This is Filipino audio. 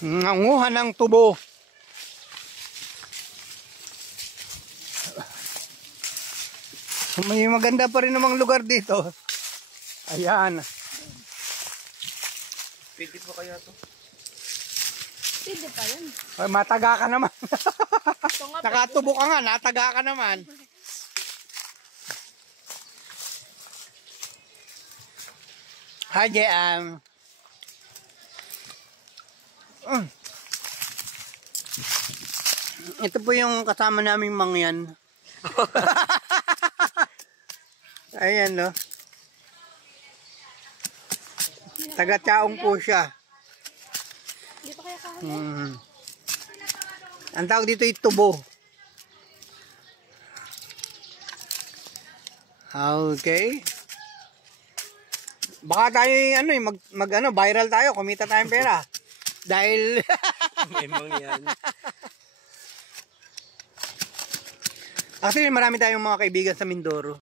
Nanguha ng tubo. May maganda pa rin namang lugar dito. Ayan. Pwede pa kaya to? Pwede pa yun. Ay, mataga ka naman. Ito nga, Nakatubo ka nga, nataga ka naman. Hi, JM. Ito po yung kasama naming mangyan. Ayan, no. Taga-Chaong po siya. Hindi pa kaya kahuli. Ang tawag dito ay tubo. Okay. Baka tayo viral tayo, kumita tayong pera. Dahil May mangyan. actually marami tayong mga kaibigan sa Mindoro.